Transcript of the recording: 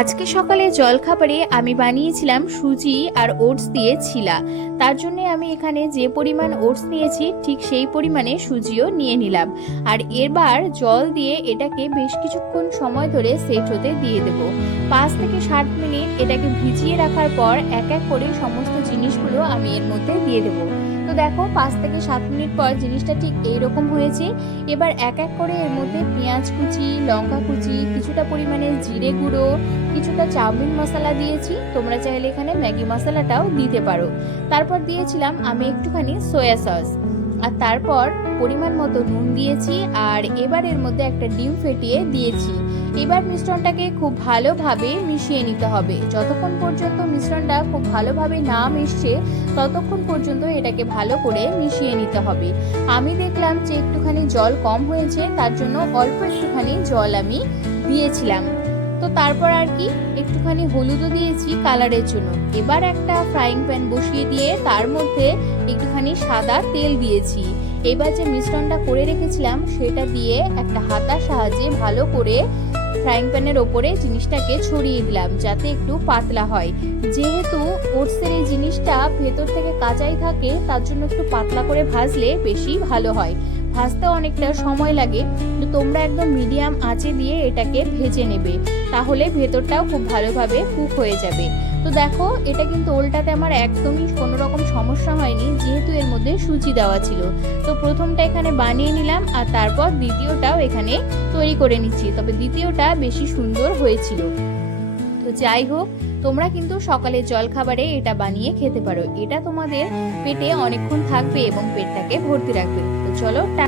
আজকে সকালে জলখাবারে আমি বানিয়েছিলাম সুজি আর ওটস দিয়ে ছিলা। তার জন্য আমি এখানে যে পরিমাণ ওটস নিয়েছি ঠিক সেই পরিমাণে সুজিও নিয়ে নিলাম। আর এবার জল দিয়ে এটাকে বেশ কিছুক্ষণ সময় ধরে সেট হতে দিয়ে দেব। 5 থেকে 7 মিনিট এটাকে ভিজিয়ে রাখার পর এক এক করে সমস্ত জিনিসগুলো আমি এর মধ্যে দিয়ে দেব। তো দেখো 5 থেকে 7 মিনিট পর জিনিসটা ঠিক এইরকম হয়েছে। এবার এক এক করে এর মধ্যে পেঁয়াজ কুচি, লঙ্কা কুচি, কিছুটা পরিমাণে জিরে গুঁড়ো, কিছুটা চাউমিন মশলা দিয়েছি। তোমরা চাইলে এখানে ম্যাগি মশলাটাও দিতে পারো। তারপর দিয়েছিলাম আমি একটুখানি সয়া সস, আর তারপর পরিমাণ মতো নুন দিয়েছি। আর এবার এর মধ্যে একটা ডিম ফেটিয়ে দিয়েছি। এবার মিশ্রণটাকে খুব ভালোভাবে মিশিয়ে নিতে হবে। যতক্ষণ পর্যন্ত মিশ্রণটা খুব ভালোভাবে না মিশছে ততক্ষণ পর্যন্ত এটাকে ভালো করে মিশিয়ে নিতে হবে। আমি দেখলাম যে একটুখানি জল কম হয়েছে, তার জন্য অল্প একটুখানি জল আমি দিয়েছিলাম। তো তারপর আর কি একটুখানি হলুদও দিয়েছি কালারের জন্য। এবার একটা ফ্রাইং প্যান বসিয়ে দিয়ে তার মধ্যে একটুখানি সাদা তেল দিয়েছি। এবার যে মিশ্রণটা করে রেখেছিলাম সেটা দিয়ে একটা হাতার সাহায্যে ভালো করে ফ্রাইং প্যানের ওপরে জিনিসটাকে ছড়িয়ে দিলাম যাতে একটু পাতলা হয়। যেহেতু ওটসের এই জিনিসটা ভেতর থেকে কাঁচাই থাকে, তার জন্য একটু পাতলা করে ভাজলে বেশি ভালো হয়। ভাজতে অনেকটা সময় লাগে, তো তোমরা একদম মিডিয়াম আঁচে দিয়ে এটাকে ভেজে নেবে, তাহলে ভেতরটাও খুব ভালোভাবে কুক হয়ে যাবে। তো দেখো এটা কিন্তু ওল্টাতে আমার একদমই কোনো রকম সমস্যা হয়নি, যেহেতু এর মধ্যে সুজি দেওয়া ছিল। তো প্রথমটা এখানে বানিয়ে নিলাম আর তারপর দ্বিতীয়টাও এখানে তৈরি করে নিচ্ছি, তবে দ্বিতীয়টা বেশি সুন্দর হয়েছিল। তো যাই হোক, তোমরা কিন্তু সকালে জলখাবারে এটা বানিয়ে খেতে পারো। এটা তোমাদের পেটে অনেকক্ষণ থাকবে এবং পেটটাকে ভর্তি রাখবে। তো চলো।